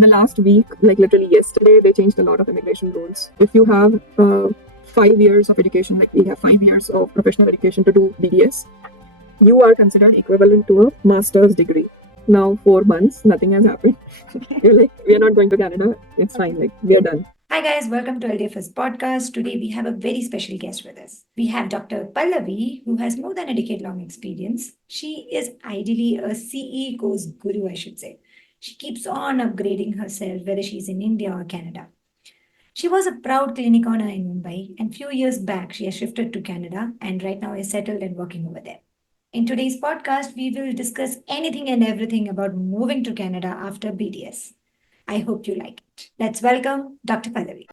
in the last week, like literally yesterday, they changed a lot of immigration rules. If you have 5 years of education, like we have 5 years of professional education to do BDS, you are considered equivalent to a master's degree. Now 4 months, nothing has happened. You're like, we are not going to Canada. It's fine. Like, we are done. Hi guys, welcome to LDFS podcast. Today we have a very special guest with us. We have Dr. Pallavi, who has more than a decade-long experience. She is ideally a CE course guru, I should say. She keeps on upgrading herself, whether she's in India or Canada. She was a proud clinic owner in Mumbai, and few years back she has shifted to Canada and right now is settled and working over there. In today's podcast, we will discuss anything and everything about moving to Canada after BDS. I hope you like it. Let's welcome Dr. Pallavi.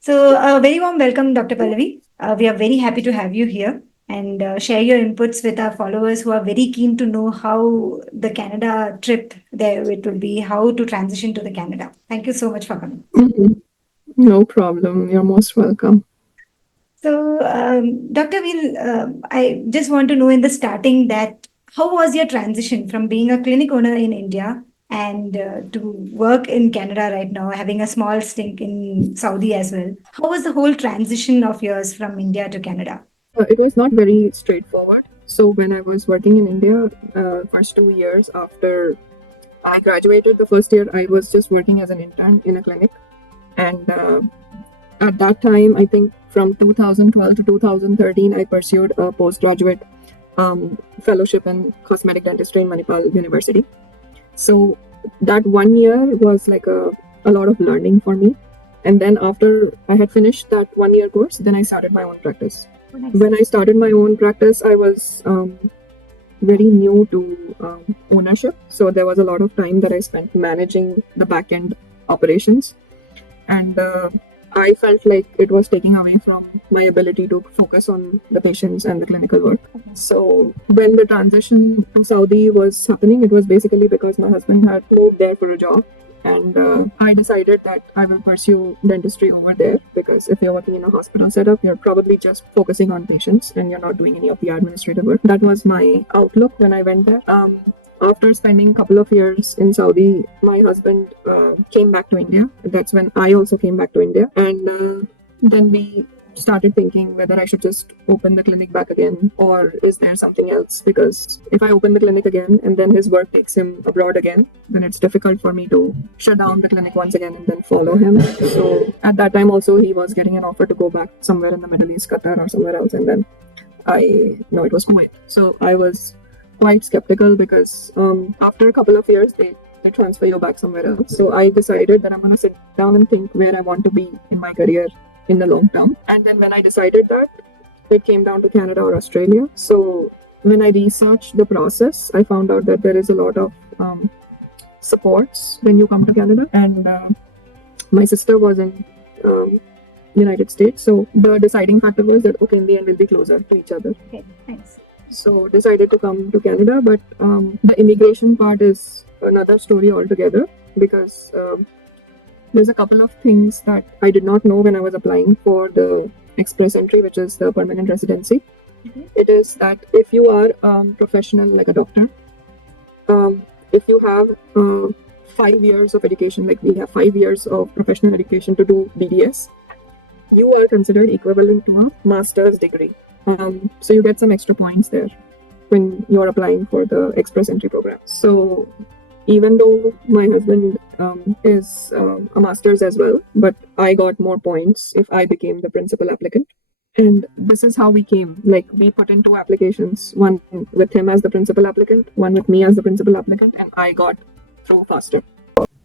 So, a very warm welcome, Dr. Pallavi. We are very happy to have you here and share your inputs with our followers who are very keen to know how the Canada trip there it will be, how to transition to the Canada. Thank you so much for coming. No problem. You're most welcome. So, Dr. I just want to know in the starting that how was your transition from being a clinic owner in India and to work in Canada right now, having a small stint in Saudi as well? How was the whole transition of yours from India to Canada? It was not very straightforward. So when I was working in India, first 2 years after I graduated, the first year I was just working as an intern in a clinic. And at that time, I think from 2012 to 2013, I pursued a postgraduate fellowship in cosmetic dentistry in Manipal University. So that 1 year was like a lot of learning for me. And then after I had finished that 1 year course, then I started my own practice. When I started my own practice, I was very new to ownership. So there was a lot of time that I spent managing the back-end operations. And I felt like it was taking away from my ability to focus on the patients and the clinical work. So when the transition to Saudi was happening, it was basically because my husband had moved there for a job. And I decided that I will pursue dentistry over there because if you're working in a hospital setup, you're probably just focusing on patients and you're not doing any of the administrative work. That was my outlook when I went there. After spending a couple of years in Saudi, my husband came back to India. That's when I also came back to India. And then we started thinking whether I should just open the clinic back again or is there something else? Because if I open the clinic again and then his work takes him abroad again, then it's difficult for me to shut down the clinic once again and then follow him. So at that time also he was getting an offer to go back somewhere in the Middle East, Qatar or somewhere else. And then it was Kuwait. So I was quite skeptical because after a couple of years they transfer you back somewhere else. So I decided that I'm going to sit down and think where I want to be in my career in the long term. And then when I decided that, it came down to Canada or Australia. So when I researched the process, I found out that there is a lot of supports when you come to Canada. And my sister was in United States. So the deciding factor was that, okay, in the end, we'll be closer to each other. Okay, thanks. So decided to come to Canada. But the immigration part is another story altogether because there's a couple of things that I did not know when I was applying for the express entry, which is the permanent residency. Mm-hmm. It is that if you are a professional like a doctor, if you have 5 years of education, like we have 5 years of professional education to do BDS, you are considered equivalent to a master's degree. So you get some extra points there when you're applying for the express entry program. So even though my husband is a master's as well, but I got more points if I became the principal applicant. And this is how we came. Like we put in 2 applications, one with him as the principal applicant, one with me as the principal applicant, and I got through faster.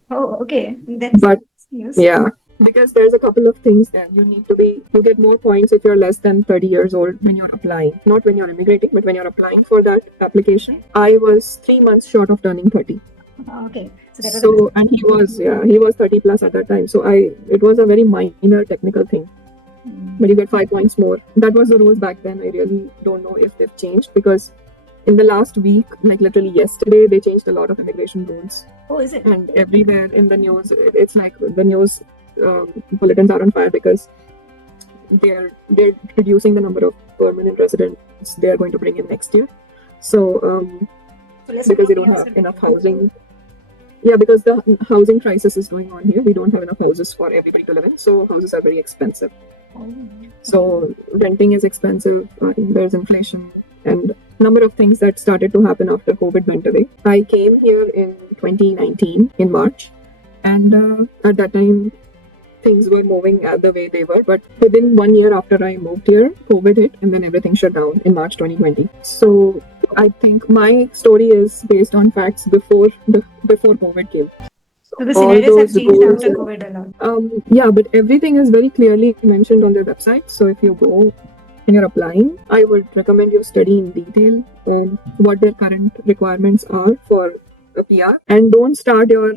Oh, okay. That's But news. yeah, because there's a couple of things there. You get more points if you're less than 30 years old when you're applying. Not when you're immigrating, but when you're applying for that application. I was 3 months short of turning 30. Okay. And he was 30 plus at that time. So it was a very minor technical thing. But you get 5 points more. That was the rules back then. I really don't know if they've changed because in the last week, like literally yesterday, they changed a lot of immigration rules. Oh, is it? And everywhere in the news, it's like the news bulletins are on fire because they're reducing the number of permanent residents they are going to bring in next year. So So let's because they hope don't yes, have enough housing. Yeah, because the housing crisis is going on here. We don't have enough houses for everybody to live in, so houses are very expensive. Oh, So renting is expensive. There's inflation and number of things that started to happen after COVID went away. I came here in 2019 in March, and at that time things were moving the way they were. But within 1 year after I moved here, COVID hit, and then everything shut down in March 2020. So I think my story is based on facts before COVID came. so the All scenarios have those changed rules. after COVID a lot. Yeah, but everything is very clearly mentioned on their website. So if you go and you're applying, I would recommend you study in detail what their current requirements are for a PR, and don't start your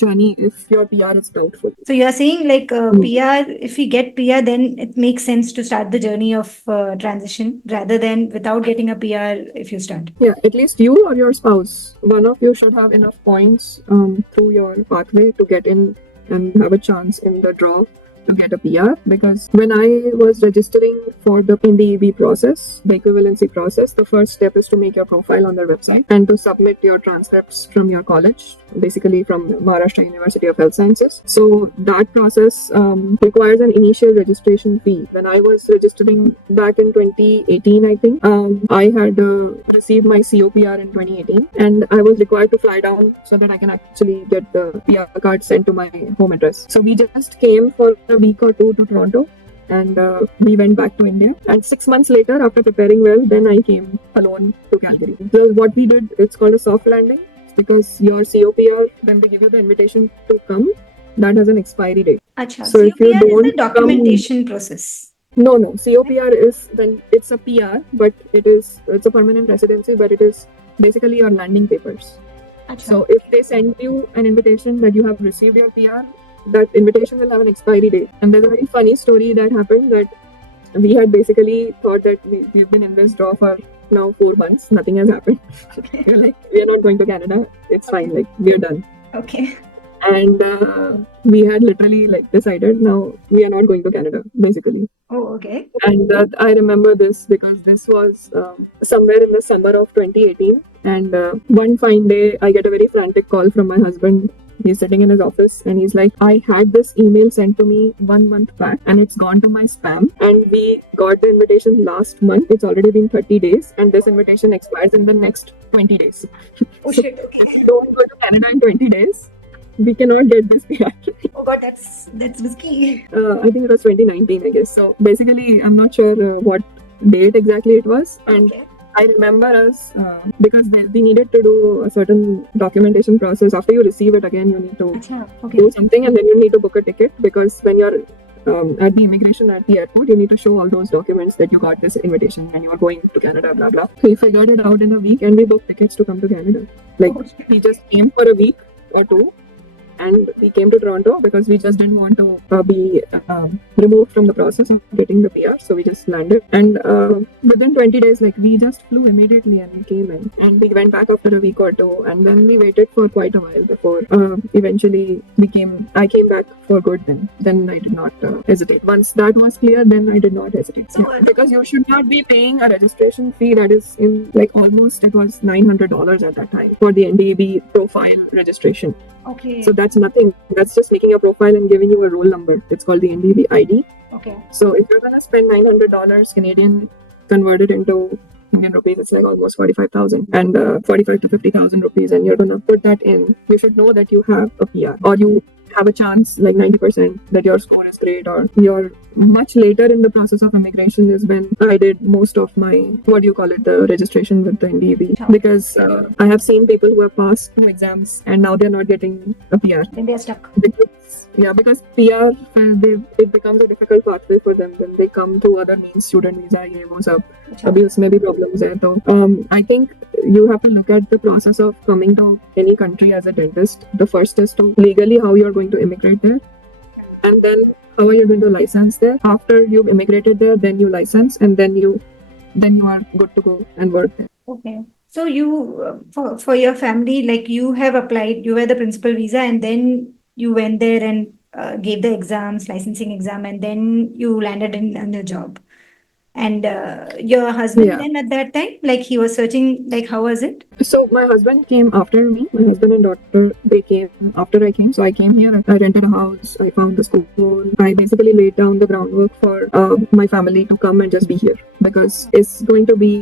journey if your PR is doubtful. So you're saying like Mm. PR, if we get PR, then it makes sense to start the journey of transition rather than without getting a PR if you start. Yeah, at least you or your spouse, one of you should have enough points through your pathway to get in and have a chance in the draw to get a PR. Because when I was registering for the NDEB process, the equivalency process, the first step is to make your profile on their website and to submit your transcripts from your college, basically from Maharashtra University of Health Sciences. So that process requires an initial registration fee. When I was registering back in 2018, I think, I had received my COPR in 2018, and I was required to fly down so that I can actually get the PR card sent to my home address. So we just came for a week or two to Toronto, and we went back to India. And 6 months later, after preparing well, then I came alone to Calgary. So what we did, it's called a soft landing, because your COPR, when they give you the invitation to come, that has an expiry date. Acha, So if you COPR is the don't documentation process. No, COPR is when it's a PR, but it's a permanent residency, but it is basically your landing papers. Acha. So if they send you an invitation that you have received your PR, that invitation will have an expiry date. And there's a very funny story that happened, that we had basically thought that we've been in this draw for now 4 months, nothing has happened. We're like, we're not going to Canada, it's fine, like we're done. Okay. And we had literally like decided now we are not going to Canada, basically. Oh, okay. And I remember this because this was somewhere in the summer of 2018. And one fine day, I get a very frantic call from my husband. He's sitting in his office and he's like, I had this email sent to me 1 month back and it's gone to my spam. And we got the invitation last month. It's already been 30 days and this invitation expires in the next 20 days. Oh, shit. If you don't go to Canada in 20 days, we cannot get this PR. Oh, God, that's risky. I think it was 2019, I guess. So basically, I'm not sure what date exactly it was. And Okay. I remember us because we needed to do a certain documentation process. After you receive it, again, you need to Acha, okay. do something and then you need to book a ticket, because when you're at the immigration at the airport, you need to show all those documents that you got this invitation and you are going to Canada, blah, blah. We figured it out in a week and we booked tickets to come to Canada. Like, Oh, shit. we just came for a week or two. And we came to Toronto because we just didn't want to be removed from the process of getting the PR. So we just landed. And within 20 days, like we just flew immediately and we came in. And we went back after a week or two. And then we waited for quite a while before eventually I came back for good then. Then I did not hesitate. Once that was clear, then I did not hesitate. So- Yeah, because you should not be paying a registration fee that is in like almost, it was $900 at that time for the NDEB profile registration. Okay. So that's nothing. That's just making a profile and giving you a roll number. It's called the NDB ID. Okay. So if you're gonna spend $900 Canadian converted into Indian rupees, it's like almost 45,000 and 45 to 50,000 rupees, and you're gonna put that in. You should know that you have a PR or you have a chance like 90% that your score is great, or you're much later in the process of immigration is when I did most of my, what do you call it, the registration with the NDB. Sure. Because I have seen people who have passed 2 exams and now they're not getting a PR. Then they're stuck. Because PR, it becomes a difficult pathway for them when they come to other means, student visa, ये वो सब abuse में भी problems है. So I think you have to look at the process of coming to any country as a dentist. The first is to legally how you're going to immigrate there, and then how are you going to license there. After you've immigrated there, then you license, and then you are good to go and work there. Okay. So you, for your family, like you have applied, you were the principal visa, and then you went there and gave the exams, licensing exam, and then you landed in the job. And your husband Yeah. then at that time, like he was searching, like how was it? So my husband came after me. My husband and daughter, they came after I came. So I came here. I rented a house. I found the school. I basically laid down the groundwork for my family to come and just be here, because it's going to be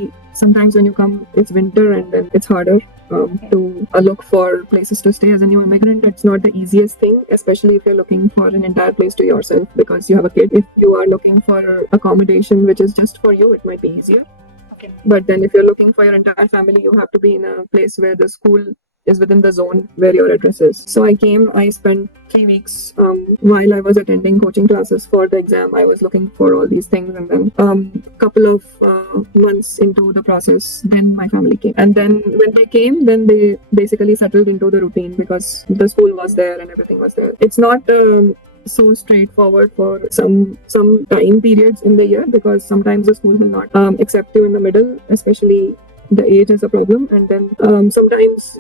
sometimes when you come, it's winter and then it's harder to look for places to stay as a new immigrant. It's not the easiest thing, especially if you're looking for an entire place to yourself because you have a kid. If you are looking for accommodation which is just for you, it might be easier. Okay. But then if you're looking for your entire family, you have to be in a place where the school is within the zone where your address is. So I came, I spent 3 weeks while I was attending coaching classes for the exam. I was looking for all these things, and then couple of months into the process, then my family came. And then when they came, then they basically settled into the routine because the school was there and everything was there. It's not so straightforward for some time periods in the year, because sometimes the school will not accept you in the middle, especially the age is a problem. And then sometimes,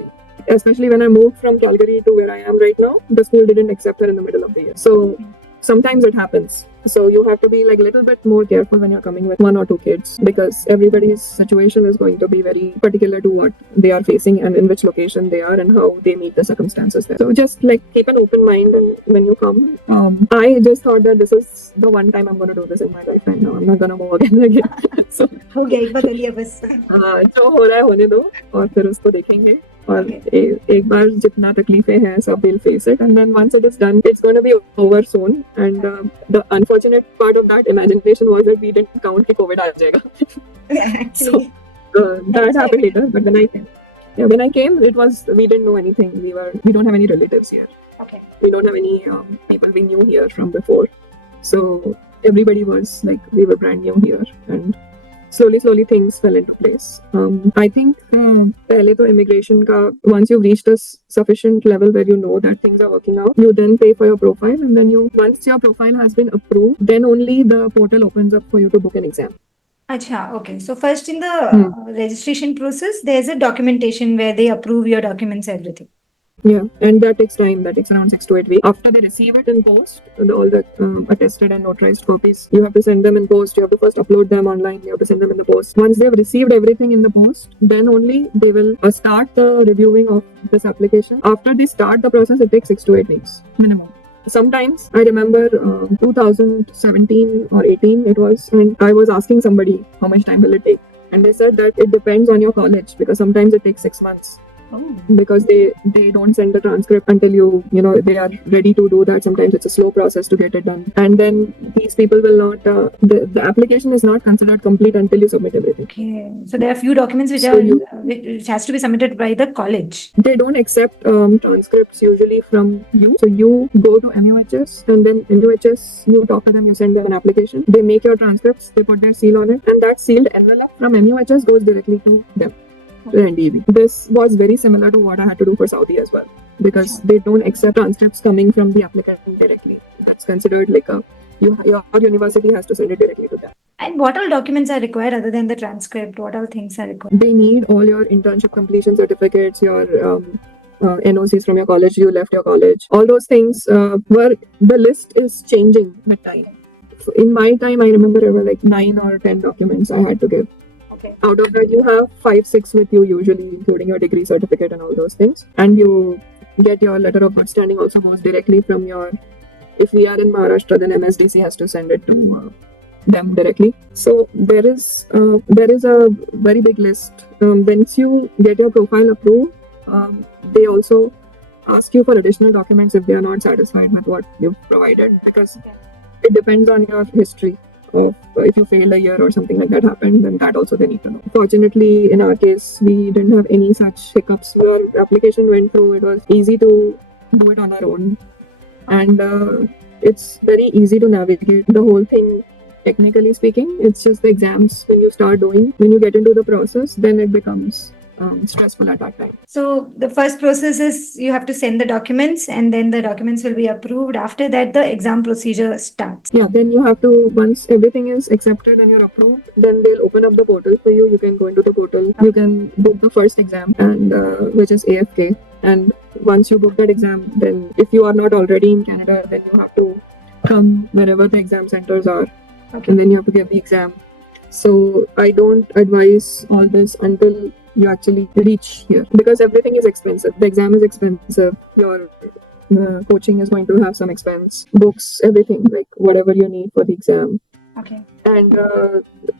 especially when I moved from Calgary to where I am right now, the school didn't accept her in the middle of the year. So sometimes it happens. So you have to be like a little bit more careful when you're coming with 1 or 2 kids, because everybody's situation is going to be very particular to what they are facing and in which location they are and how they meet the circumstances there. So just like keep an open mind, and when you come, I just thought that this is the one time I'm going to do this in my life right now. I'm not going to move again and again. So हो गया एक बार कर लिया बस. जो हो रहा है होने दो, और फिर उसको देखेंगे. और एक बार जितना तकलीफें हैं सब we'll face it, and then once it is done, it's going to be over soon. And the unfortunate part of that imagination was that we didn't count कि COVID आ जाएगा. Actually, That happened later. But when I came, it was, we didn't know anything. We don't have any relatives here. okay. We don't have any people we knew here from before. So everybody was like, we were brand new here, and slowly things fell into place. I think पहले तो immigration का, once you've reached a sufficient level where you know that things are working out, you then pay for your profile, and then once your profile has been approved, then only the portal opens up for you to book an exam. Acha, okay. So first in the registration process, there's a documentation where they approve your documents, everything. Yeah, and that takes time. That takes around 6 to 8 weeks. After they receive it in post, all the attested and notarized copies, you have to send them in post. You have to first upload them online. You have to send them in the post. Once they've received everything in the post, then only they will start the reviewing of this application. After they start the process, it takes 6 to 8 weeks minimum. Sometimes I remember 2017 or 18 it was, and I was asking somebody how much time will it take, and they said that it depends on your college, because sometimes it takes 6 months. Because they don't send the transcript until you know they are ready to do that. Sometimes it's a slow process to get it done, and then these people will not the application is not considered complete until you submit everything. Okay, so there are few documents which So which has to be submitted by the college. They don't accept transcripts usually from you, so you go to MUHS, and then MUHS, you talk to them, you send them an application, they make your transcripts, they put their seal on it, and that sealed envelope from MUHS goes directly to them. The NDB. This was very similar to what I had to do for Saudi as well, because they don't accept transcripts coming from the applicant directly. That's considered like your university has to send it directly to them. And what all documents are required other than the transcript? What all things are required? They need all your internship completion certificates, your NOCs from your college, you left your college. All those things were, the list is changing with time. In my time, I remember there were like 9 or 10 documents I had to give. Out of that, you have 5-6 with you usually, including your degree certificate and all those things. And you get your letter of good standing also goes directly from your, if we are in Maharashtra, then MSDC has to send it to them directly. So there is a very big list. Once you get your profile approved, they also ask you for additional documents if they are not satisfied with what you've provided, because it depends on your history. Of if you failed a year or something like that happened, then that also they need to know. Fortunately, in our case, we didn't have any such hiccups. Our application went through. It was easy to do it on our own, and it's very easy to navigate the whole thing. Technically speaking, it's just the exams when you start doing. When you get into the process, then it becomes stressful at that time. So the first process is you have to send the documents, and then the documents will be approved. After that, the exam procedure starts. Yeah, then you have to, once everything is accepted and you're approved, then they'll open up the portal for you. You can go into the portal. You can book the first exam, and which is AFK. And once you book that exam, then if you are not already in Canada, then you have to come wherever the exam centers are, and then you have to give the exam. So I don't advise all this until you actually reach here, because everything is expensive. The exam is expensive. Your coaching is going to have some expense, books, everything, like whatever you need for the exam. Okay. And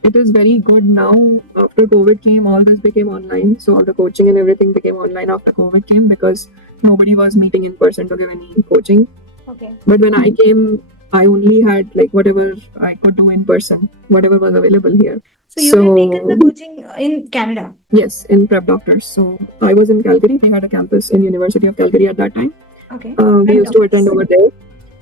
it is very good now. After COVID came, all this became online. So all the coaching and everything became online after COVID came, because nobody was meeting in person to give any coaching. Okay. But when I came, I only had like whatever I could do in person, whatever was available here. So you had taken the coaching in Canada? Yes, in Prep Doctors. So I was in Calgary. They had a campus in University of Calgary at that time. Okay. We used to attend over there.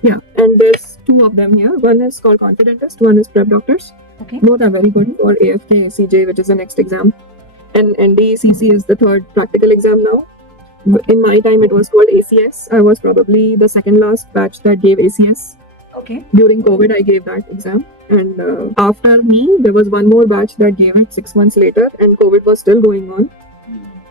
Yeah, and there's two of them here. One is called Confidentist, one is Prep Doctors. Okay. Both are very good for AFK, CJ, which is the next exam. And NDCC is the third practical exam now. In my time, it was called ACS. I was probably the second last batch that gave ACS. Okay. During COVID, I gave that exam. And after me, there was one more batch that gave it 6 months later, and COVID was still going on.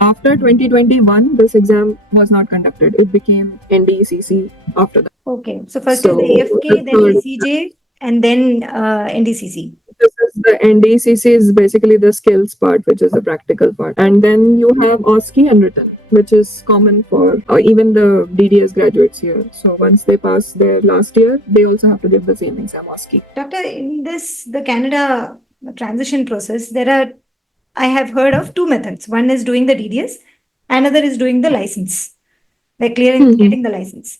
After 2021, this exam was not conducted. It became NDCC after that. Okay. So first So, is the AFK, then third- ACJ, and then NDCC. This is the NDCC is basically the skills part, which is the practical part. And then you have OSCE and written, which is common for even the DDS graduates here. So once they pass their last year, they also have to give the same exam, OSCE. Doctor, in the Canada transition process, I have heard of two methods. One is doing the DDS, another is doing the license, like getting the license.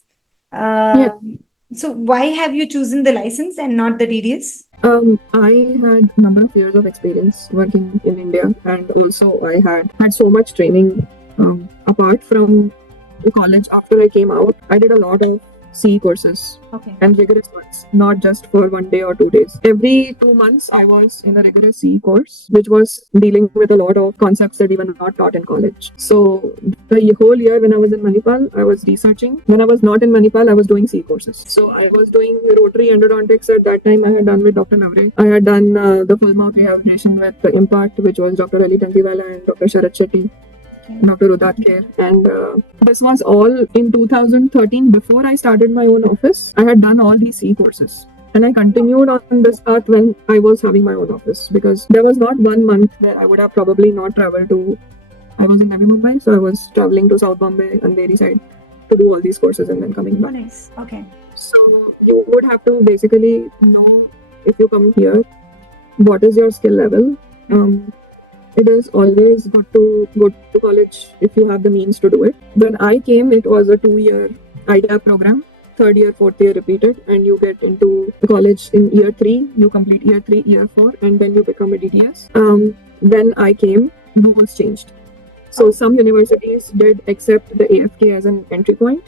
So why have you chosen the license and not the DDS? I had a number of years of experience working in India, and also I had so much training apart from the college. After I came out, I did a lot of CE courses and rigorous ones, not just for 1 day or 2 days. Every 2 months, I was in a rigorous CE course, which was dealing with a lot of concepts that we were not taught in college. So the whole year when I was in Manipal, I was researching. When I was not in Manipal, I was doing CE courses. So I was doing rotary endodontics at that time. I had done with Dr. Navre. I had done the full mouth rehabilitation with the Impact, which was Dr. Ali Tantiwala and Dr. Sharat Shetty. Dr. Rudat Kher. And this was all in 2013. Before I started my own office, I had done all these CE courses. And I continued on this path when I was having my own office, because there was not 1 month where I would have probably not traveled to. I was in Navi Mumbai, so I was traveling to South Bombay and Andheri side to do all these courses and then coming back. Nice. Okay. So you would have to basically know, if you come here, what is your skill level. It is always good to go to college if you have the means to do it. When I came, it was a 2-year IDA program. 3rd year, 4th year repeated, and you get into college in year 3. You complete year 3, year 4, and then you become a DDS. When I came, rules changed. So some universities did accept the AFK as an entry point,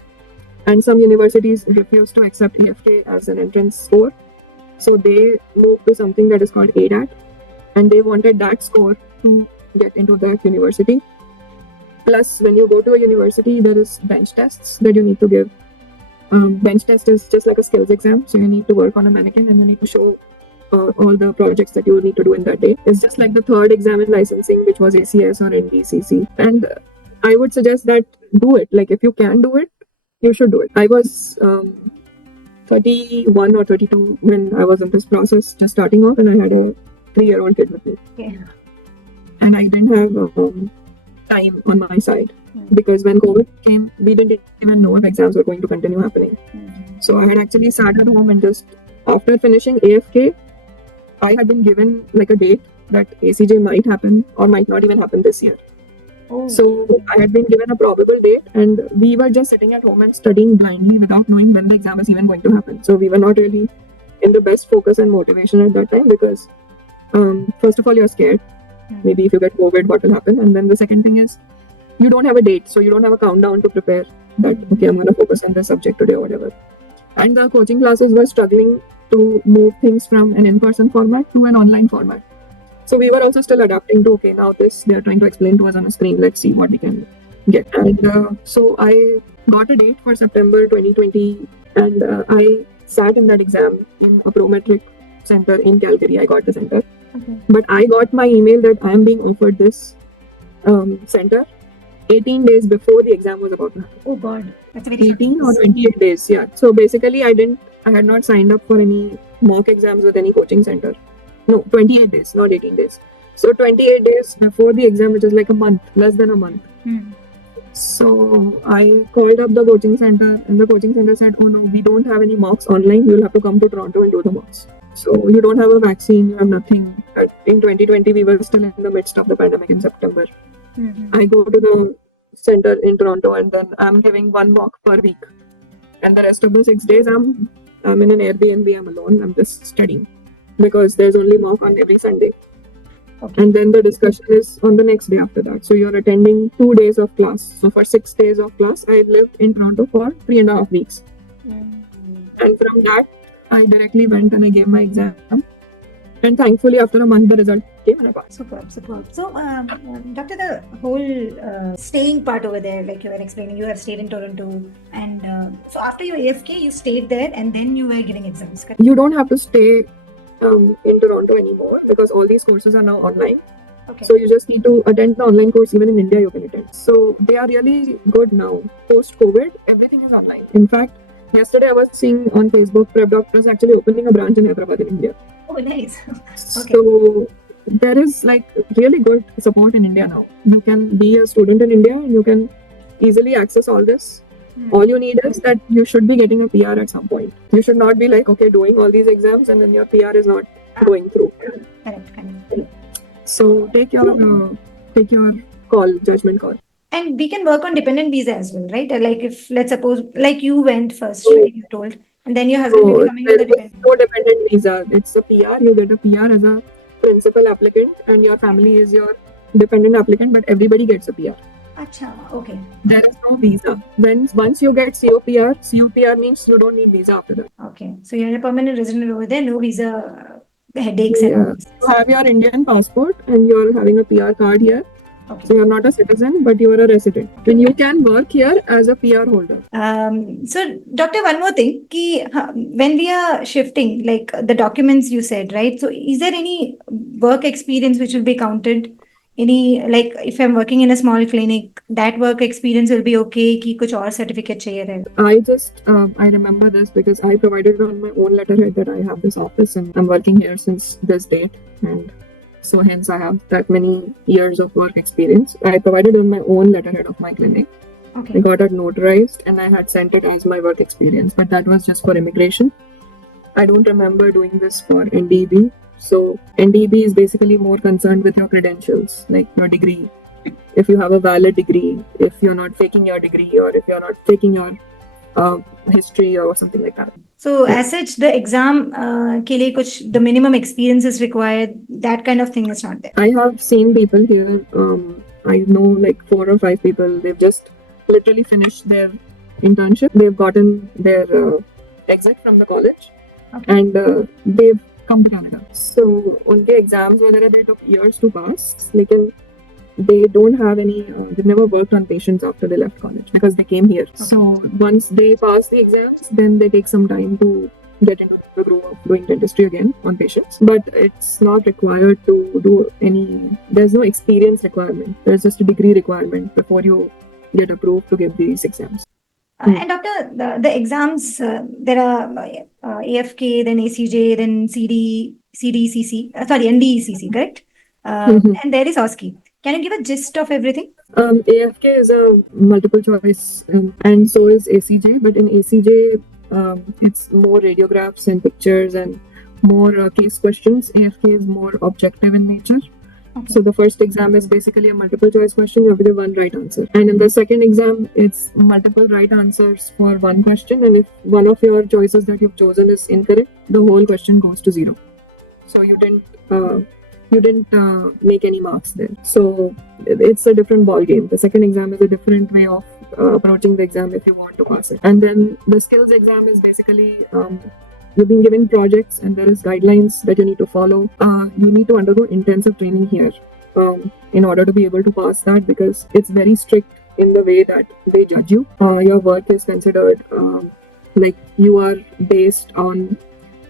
and some universities refused to accept AFK as an entrance score. So they moved to something that is called ADAT, and they wanted that score to get into that university. Plus, when you go to a university, there is bench tests that you need to give. Bench test is just like a skills exam, so you need to work on a mannequin and you need to show all the projects that you need to do in that day. It's just like the third exam in licensing, which was ACS or NDCC. And I would suggest that do it. Like, if you can do it, you should do it. I was 31 or 32 when I was in this process, just starting off, and I had a 3-year-old kid with me. Yeah. And I didn't have time on my side, because when COVID came, we didn't even know if exams were going to continue happening. So I had actually sat at home and just, after finishing AFK, I had been given like a date that ACJ might happen or might not even happen this year. So I had been given a probable date, and we were just sitting at home and studying blindly without knowing when the exam is even going to happen. So we were not really in the best focus and motivation at that time, because first of all, you're scared. Maybe if you get COVID, what will happen? And then the second thing is, you don't have a date, so you don't have a countdown to prepare that, okay, I'm going to focus on this subject today or whatever. And the coaching classes were struggling to move things from an in-person format to an online format. So we were also still adapting to, okay, now this, they're trying to explain to us on a screen, let's see what we can get. And so I got a date for September 2020, and I sat in that exam in a Prometric center in Calgary. I got the center. But I got my email that I am being offered this center 18 days before the exam was about to happen. Oh God, that's very 18 or 28 days, yeah. So basically, I had not signed up for any mock exams with any coaching center. No, 28 days, not 18 days. So 28 days before the exam, which is like a month, less than a month. So I called up the coaching center, and the coaching center said, "Oh no, we don't have any mocks online. You'll have to come to Toronto and do the mocks. So you don't have a vaccine, you have nothing." In 2020, we were still in the midst of the pandemic in September. I go to the center in Toronto, and then I'm giving one mock per week. And the rest of the 6 days, I'm in an Airbnb. I'm alone. I'm just studying because there's only mock on every Sunday. Okay. And then the discussion is on the next day after that. So you're attending 2 days of class. So for 6 days of class, I lived in Toronto for 3.5 weeks. And from that, I directly went and I gave my exam. And thankfully, after a month, the result came and I passed. Superb. So, Doctor, the whole staying part over there, like you were explaining, you have stayed in Toronto, and so after your AFK, you stayed there, and then you were giving exams. Correct? You don't have to stay in Toronto anymore because all these courses are now online. Okay. So you just need to attend the online course. Even in India, you can attend. So they are really good now. Post-COVID, everything is online. In fact, yesterday I was seeing on Facebook, Prep Doctors actually opening a branch in Hyderabad in India. Oh, nice. Okay. So there is like really good support in India now. You can be a student in India and you can easily access all this. All you need is that you should be getting a PR at some point. You should not be like, okay, doing all these exams and then your PR is not going through. Correct. So take your call, judgment call. And we can work on dependent visa as well, right? Like if, let's suppose, like you went first, right? You told, and then your husband will be coming with a There is dependent. no dependent visa. It's a PR. You get a PR as a principal applicant and your family is your dependent applicant, but everybody gets a PR. Acha, okay. There is no visa. Once you get COPR means you don't need visa after that. Okay. So you're a permanent resident over there, no visa headaches and all. You have your Indian passport and you're having a PR card here. Okay. So you're not a citizen, but you are a resident. And you can work here as a PR holder. So, Doctor, one more thing. When we are shifting, like the documents you said, right? So, is there any work experience which will be counted? Like if I'm working in a small clinic, that work experience will be okay? Ki kuch aur certificate chahiye rahe? I remember this because I provided on my own letterhead that I have this office and I'm working here since this date. And so hence I have that many years of work experience. I provided on my own letterhead of my clinic. Okay. I got it notarized and I had sent it as my work experience, but that was just for immigration. I don't remember doing this for NDEB. So NDEB is basically more concerned with your credentials, like your degree. If you have a valid degree, if you're not faking your degree, or if you're not faking your history or something like that. So as such, the exam ke liye kuch the minimum experience is required. That kind of thing is not there. I have seen people here. I know like 4 or 5 people. They've just literally finished their internship. They've gotten their exit from the college, and they've come to Canada. So unke exams वगैरह they took years to pass. Lekin they don't have any. They've never worked on patients after they left college because they came here. So once they pass the exams, then they take some time to get into the groove of doing dentistry again on patients. But it's not required to do any. There's no experience requirement. There's just a degree requirement before you get approved to give these exams. And Doctor, the exams, there are AFK, then ACJ, then NDECC, correct? And there is OSCE. Can you give a gist of everything? AFK is a multiple choice, and so is ACJ. But in ACJ, it's more radiographs and pictures and more case questions. AFK is more objective in nature. Okay. So the first exam is basically a multiple choice question. You have to give one right answer. And in the second exam, it's multiple right answers for one question. And if one of your choices that you've chosen is incorrect, the whole question goes to 0. So you didn't make any marks there. So it's a different ball game. The second exam is a different way of approaching the exam if you want to pass it. And then the skills exam is basically you've been given projects and there is guidelines that you need to follow. You need to undergo intensive training here in order to be able to pass that, because it's very strict in the way that they judge you. Your work is considered like you are based on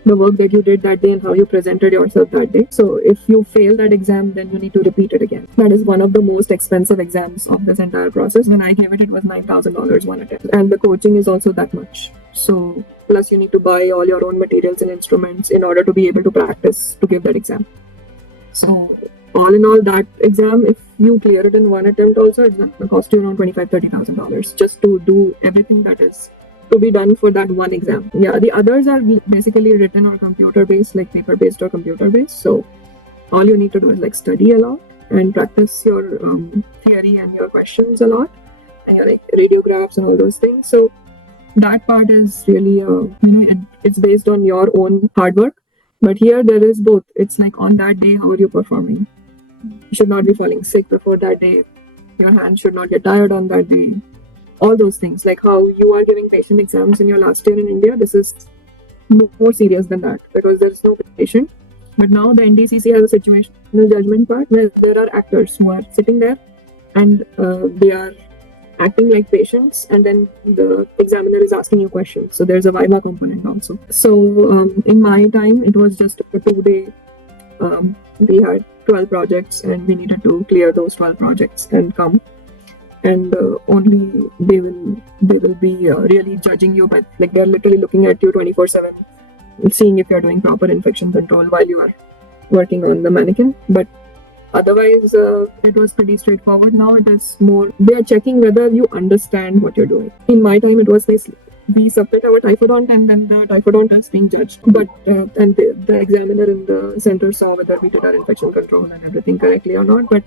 the work that you did that day and how you presented yourself that day. So if you fail that exam, then you need to repeat it again. That is one of the most expensive exams of this entire process. When I gave it, it was $9,000 one attempt. And the coaching is also that much. So plus you need to buy all your own materials and instruments in order to be able to practice to give that exam. So all in all, that exam, if you clear it in one attempt also, it's going to cost you around $25,000-$30,000 just to do everything that is to be done for that one exam. Yeah, the others are basically written or computer based, like paper based or computer based. So all you need to do is like study a lot and practice your theory and your questions a lot and your like radiographs and all those things. So that part is really and it's based on your own hard work. But here there is both. It's like on that day, how are you performing? You should not be falling sick before that day. Your hands should not get tired on that day. All those things, like how you are giving patient exams in your last year in India, this is more serious than that because there is no patient. But now the NDCC has a situational judgment part where there are actors who are sitting there and they are acting like patients, and then the examiner is asking you questions. So there's a Viva component also. So in my time, it was just a 2-day. We had 12 projects, and we needed to clear those 12 projects and come. And only they will be really judging you, but like they're literally looking at you 24/7, seeing if you're doing proper infection control while you are working on the mannequin. But otherwise, it was pretty straightforward. Now it is more, they are checking whether you understand what you're doing. In my time, it was basically, we submit our typhodont and then the typhodont is being judged. But and the examiner in the center saw whether we did our infection control and everything correctly or not. But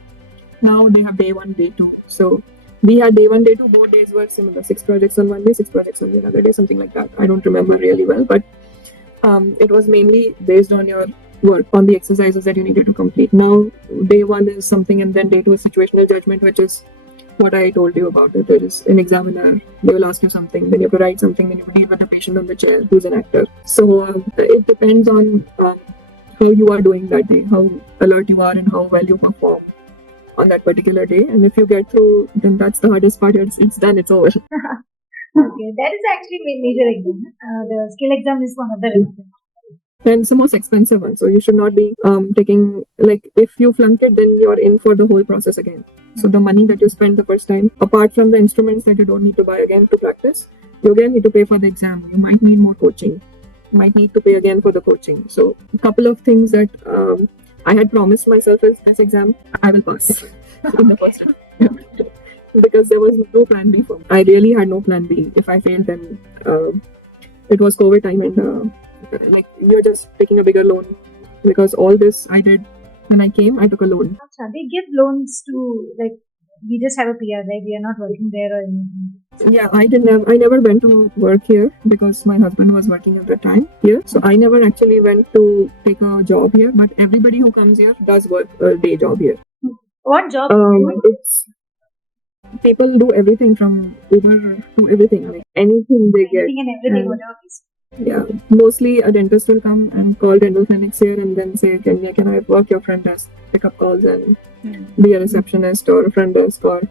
now they have day 1, day 2. So we had day 1, day 2, both days were similar. 6 projects on one day, 6 projects on the other day, something like that. I don't remember really well, but it was mainly based on your work, on the exercises that you needed to complete. Now, day 1 is something, and then day 2 is situational judgment, which is what I told you about. It. There is an examiner, they will ask you something, then you have to write something, then you have to deal with the patient on the chair who's an actor. So it depends on how you are doing that day, how alert you are, and how well you perform on that particular day. And if you get through, then that's the hardest part. It's done, it's over. Okay, that is actually major exam. The skill exam is one of the exams. And it's the most expensive one. So you should not be taking, like, if you flunk it, then you're in for the whole process again. So the money that you spend the first time, apart from the instruments that you don't need to buy again to practice, you again need to pay for the exam. You might need more coaching. You might need to pay again for the coaching. So a couple of things that I had promised myself is this exam, I will pass in the first time. Because there was no plan B for me. I really had no plan B. If I failed, then it was COVID time, and like you're just taking a bigger loan, because all this I did when I came, I took a loan. They give loans to, like, we just have a PR, right? We are not working there or anything. Yeah, I never went to work here because my husband was working at the time here. So I never actually went to take a job here, but everybody who comes here does work a day job here. What job? It's people do everything from Uber to everything, like anything they get. Anything and everything, whatever is. Yeah, mostly a dentist will come and call dental clinics here and then say, can I work your front desk, pick up calls and be a receptionist or a front desk, or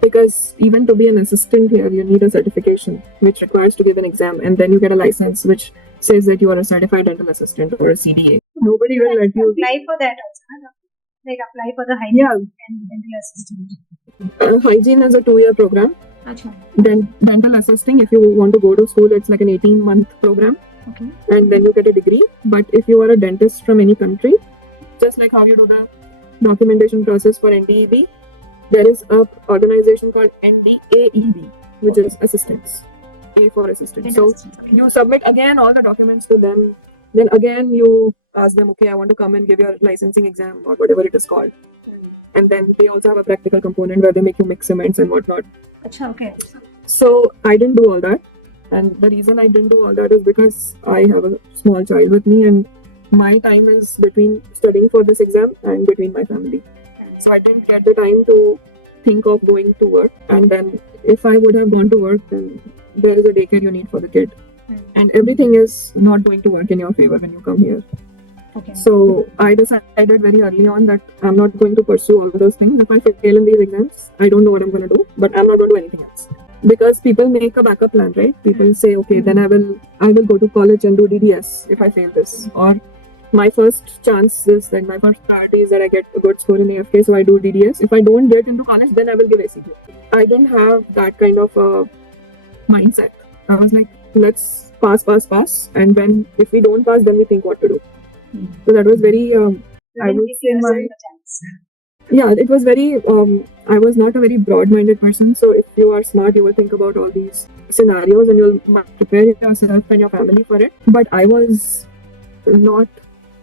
because even to be an assistant here, you need a certification which requires to give an exam, and then you get a license which says that you are a certified dental assistant or a CDA. Nobody will let you apply for that also. Like apply for the hygiene and dental assistant. Hygiene is a 2-year program. Then dental assisting, if you want to go to school, it's like an 18-month program. Okay. And then you get a degree. But if you are a dentist from any country, just like how you do the documentation process for NDEB, there is a organization called NDAEB, which is assistants. A for assistant. So you submit again all the documents to them. Then again you ask them, okay, I want to come and give your licensing exam or whatever it is called. And then they also have a practical component where they make you mix cements and whatnot. Okay. So I didn't do all that. And the reason I didn't do all that is because I have a small child with me, and my time is between studying for this exam and between my family. So I didn't get the time to think of going to work. And then if I would have gone to work, then there is a daycare you need for the kid. And everything is not going to work in your favor when you come here. Okay. So I decided very early on that I'm not going to pursue all those things. If I fail in these exams, I don't know what I'm going to do, but I'm not going to do anything else. because people make a backup plan, right? People say, okay, then I will go to college and do DDS if I fail this, or my first chance is that my first priority is that I get a good score in AFK, so I do DDS. If I don't get into college, then I will give ACJ. I didn't have that kind of mindset. I was like, let's pass, and when if we don't pass, then we think what to do. So that was very, I would say yeah, it was very, I was not a very broad-minded person. So if you are smart, you will think about all these scenarios and you'll prepare yourself and your family for it. But I was not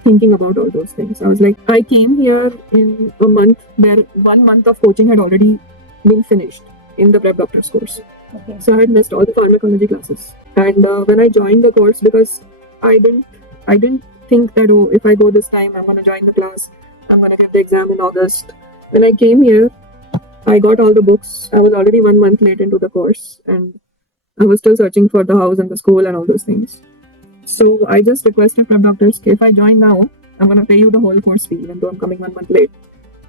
thinking about all those things. I was like, I came here in a month where 1 month of coaching had already been finished in the prep doctor's course. Okay. So I had missed all the pharmacology classes. And when I joined the course, because I didn't think that, oh, if I go this time, I'm going to join the class, I'm going to get the exam in August. When I came here, I got all the books. I was already 1 month late into the course, and I was still searching for the house and the school and all those things. So I just requested prep doctors, if I join now, I'm going to pay you the whole course fee, even though I'm coming 1 month late.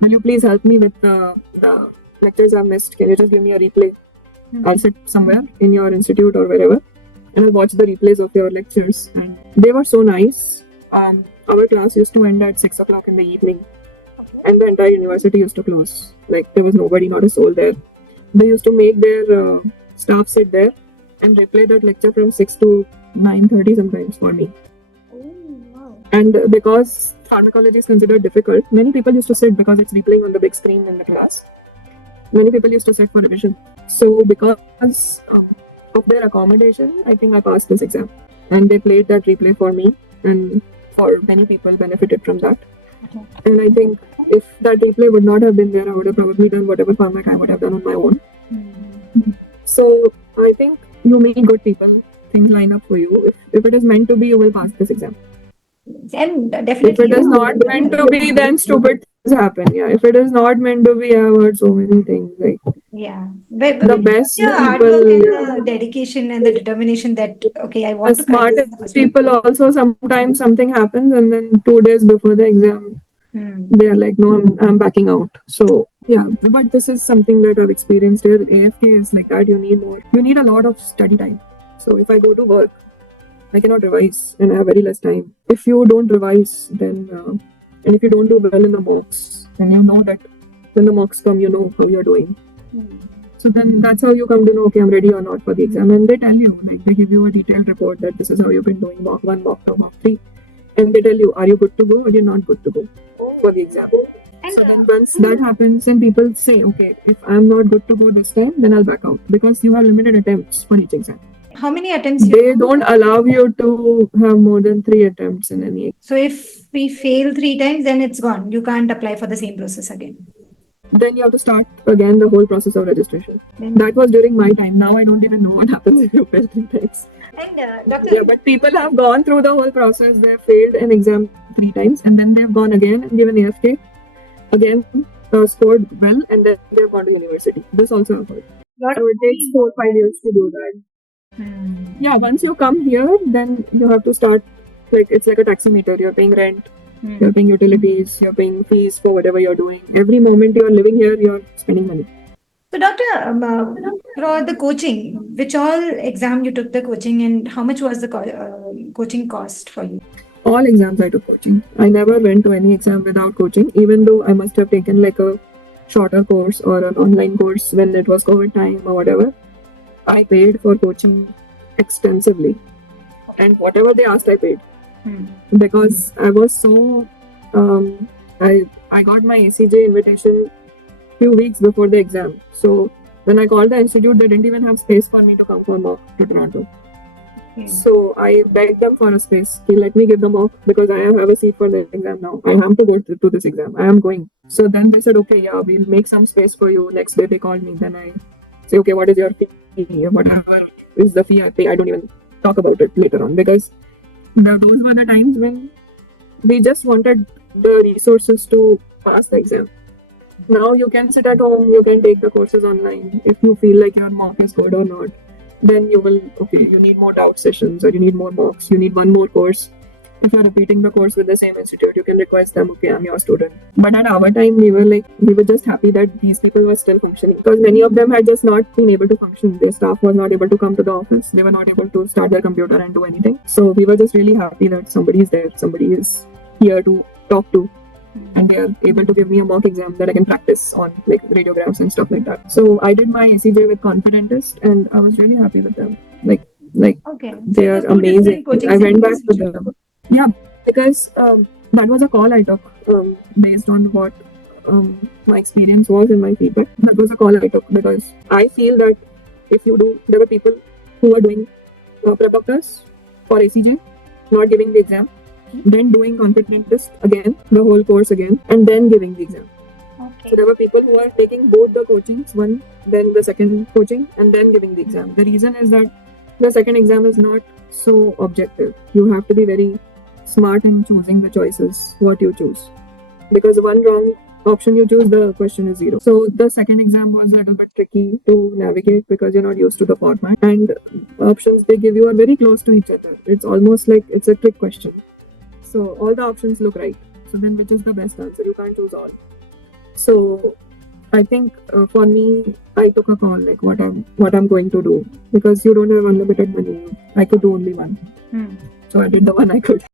Will you please help me with the lectures I've missed? Can you just give me a replay? I'll sit somewhere in your institute or wherever, and I'll watch the replays of your lectures. And they were so nice. Our class used to end at 6 o'clock in the evening, and the entire university used to close. Like, there was nobody, not a soul there. They used to make their staff sit there and replay that lecture from 6 to 9:30 sometimes for me. And because pharmacology is considered difficult, many people used to sit because it's replaying on the big screen in the class. Many people used to sit for revision. So because of their accommodation, I think I passed this exam. And they played that replay for me, and for many people benefited from that. Okay. And I think if that replay would not have been there, I would have probably done whatever pharmac I would have done on my own. So I think you meet good people, things line up for you. If it is meant to be, you will pass this exam. And definitely, If it is not meant to be, then stupid things happen. Yeah, if it is not meant to be, I've heard so many things. Like, yeah, but the best yeah, hard people, work and yeah. the dedication and the determination that okay, I The want to crack this smartest people also, sometimes something happens, and then 2 days before the exam, they are like, no, I'm backing out. So yeah, but this is something that I've experienced here. AFK is like that. You need a lot of study time. So if I go to work, I cannot revise and I have very less time. If you don't revise, then and if you don't do well in the mocks, then you know that when the mocks come, you know how you're doing. So then that's how you come to know, okay, I'm ready or not for the exam. And they tell you, like, they give you a detailed report that this is how you've been doing, mock 1, mock 2, mock 3. And they tell you, are you good to go or you're not good to go for the exam. So then once that happens and people say, okay, if I'm not good to go this time, then I'll back out, because you have limited attempts for each exam. How many attempts They don't allow you to have more than 3 attempts in any exam. So if we fail 3 times, then it's gone. You can't apply for the same process again. Then you have to start again the whole process of registration. That was during my time. Now I don't even know what happens if you fail 3 times. And Doctor, Yeah, but people have gone through the whole process. They've failed an exam 3 times, and then they've gone again and given AFK, again scored well, and then they've gone to university. This also happened. So it takes 4 or 5 years to do that. Yeah, once you come here, then you have to start, like, it's like a taximeter. You're paying rent, you're paying utilities, you're paying fees for whatever you're doing. Every moment you're living here, you're spending money. So Doctor, for the coaching, which all exam you took the coaching, and how much was the coaching cost for you? All exams I took coaching. I never went to any exam without coaching, even though I must have taken like a shorter course or an online course when it was COVID time or whatever. I paid for coaching extensively, and whatever they asked, I paid, because I was so I got my ACJ invitation few weeks before the exam. So when I called the institute, they didn't even have space for me to come for mock to Toronto. So I begged them for a space. Let me give the mock, because I have a seat for the exam now. I have to go to this exam. I am going. So then they said, okay, yeah, we'll make some space for you. Next day they called me. Then I say, okay, what is your fee? Whatever is the fee I pay. I don't even talk about it later on, because those were the times when we just wanted the resources to pass the exam. Now you can sit at home, you can take the courses online. If you feel like your mock is good or not, then you will, okay, you need more doubt sessions, or you need more mocks, you need one more course. if you're repeating the course with the same institute, you can request them, okay, I'm your student. But at our time, we were just happy that these people were still functioning, because many of them had just not been able to function. Their staff was not able to come to the office. They were not able to start their computer and do anything. So we were just really happy that somebody is there, somebody is here to talk to, and they are able to give me a mock exam that I can practice on, like radiographs and stuff like that. So I did my ACJ with Confidentist, and I was really happy with them. Like Okay. they are So two different amazing. coaching I went back centers to which them. Yeah, because that was a call I took based on what my experience was in my feedback. That was a call I took because I feel that there were people who were doing prep doctors for ACJ, not giving the exam, then doing confident test again, the whole course again, and then giving the exam. Okay. So there were people who were taking both the coachings, one, then the second coaching, and then giving the exam. The reason is that the second exam is not so objective. You have to be very smart in choosing the choices, what you choose. Because one wrong option you choose, the question is 0. So the second exam was a little bit tricky to navigate because you're not used to the format. And options they give you are very close to each other. It's almost like it's a trick question. So all the options look right. So then which is the best answer? You can't choose all. So I think for me, I took a call like what I'm going to do, because you don't have unlimited money. I could do only one. So I did the one I could.